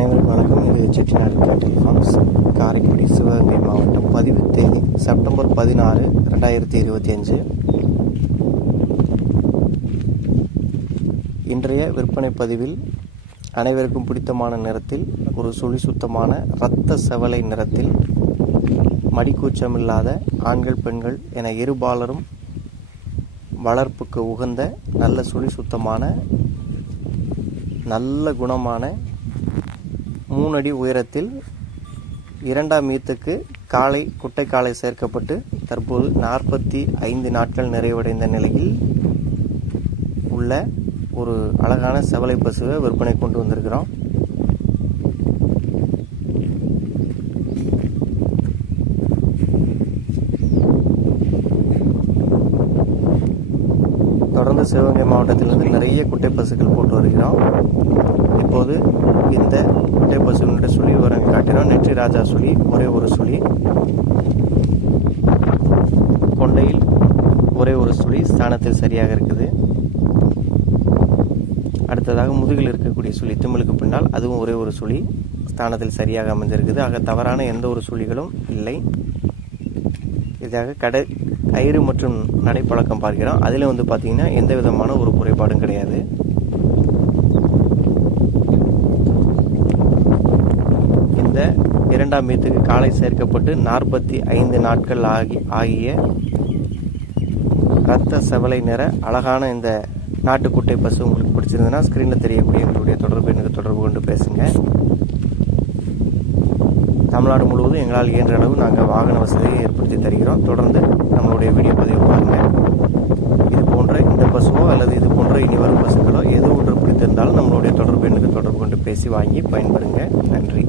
அனைவருக்கும் வணக்கம். இது செட்டிநாடு கேட்டில் ஃபார்ம்ஸ், காரைக்குடி, சிவகங்கை மாவட்டம். பதிவு தேதி செப்டம்பர் 16, 2025. இன்றைய விற்பனை பதிவில் அனைவருக்கும் பிடித்தமான நிறத்தில் ஒரு சுழி சுத்தமான இரத்த செவலை நிறத்தில் மடிக்கூச்சமில்லாத ஆண்கள் பெண்கள் என இருபாலரும் வளர்ப்புக்கு உகந்த நல்ல சுழி சுத்தமான நல்ல குணமான 3 அடி உயரத்தில் 2ஆம் ஈத்துக்கு காளை குட்டை காளை சேர்க்கப்பட்டு தற்போது 45 நாட்கள் நிறைவடைந்த நிலையில் உள்ள ஒரு அழகான செவலை பசுவை விற்பனை கொண்டு வந்திருக்கிறோம். தொடர்ந்து சிவகங்கை மாவட்டத்திலிருந்து நிறைய குட்டை பசுக்கள் போட்டு வருகிறோம். இப்போது இந்த குட்டை பசுவினுடைய சுழி விவரங்கள் காட்டினோம். நெற்றி ராஜா சுழி, ஒரே ஒரு சுழி, கொண்டையில் ஒரே ஒரு சுழி, ஸ்தானத்தில் சரியாக இருக்குது. அடுத்ததாக முதுகில் இருக்கக்கூடிய சுழி, திமிழுக்கு பின்னால் அதுவும் ஒரே ஒரு சுழி, ஸ்தானத்தில் சரியாக அமைந்திருக்குது. ஆக தவறான எந்த ஒரு சுழிகளும் இல்லை. இதாக கயிறு மற்றும் நடைப்பழக்கம் பார்க்கிறோம். அதில் பார்த்தீங்கன்னா எந்த விதமான ஒரு குறைபாடும் கிடையாது. இந்த 2ஆம் ஈத்துக்கு காளை சேர்க்கப்பட்டு 45 நாட்கள் ஆகிய இரத்த செவலை நிற அழகான இந்த நாட்டுக்குட்டை பசு உங்களுக்கு பிடிச்சிருந்ததுன்னா ஸ்க்ரீனில் தெரியக்கூடிய எங்களுடைய தொடர்பு எனக்கு தொடர்பு கொண்டு பேசுங்க. தமிழ்நாடு முழுவதும் எங்களால் இயன்ற அளவு நாங்கள் வாகன வசதியை ஏற்படுத்தி தருகிறோம். தொடர்ந்து நம்மளுடைய வீடியோ பதிவு பாருங்கள். இது போன்ற இந்த பசுவோ அல்லது இது போன்ற இனி வரும் பசுக்களோ எது ஒன்று பிடித்திருந்தாலும் நம்மளுடைய தொடர்பு எண்ணுக்கு தொடர்பு கொண்டு பேசி வாங்கி பயன்படுங்க. நன்றி.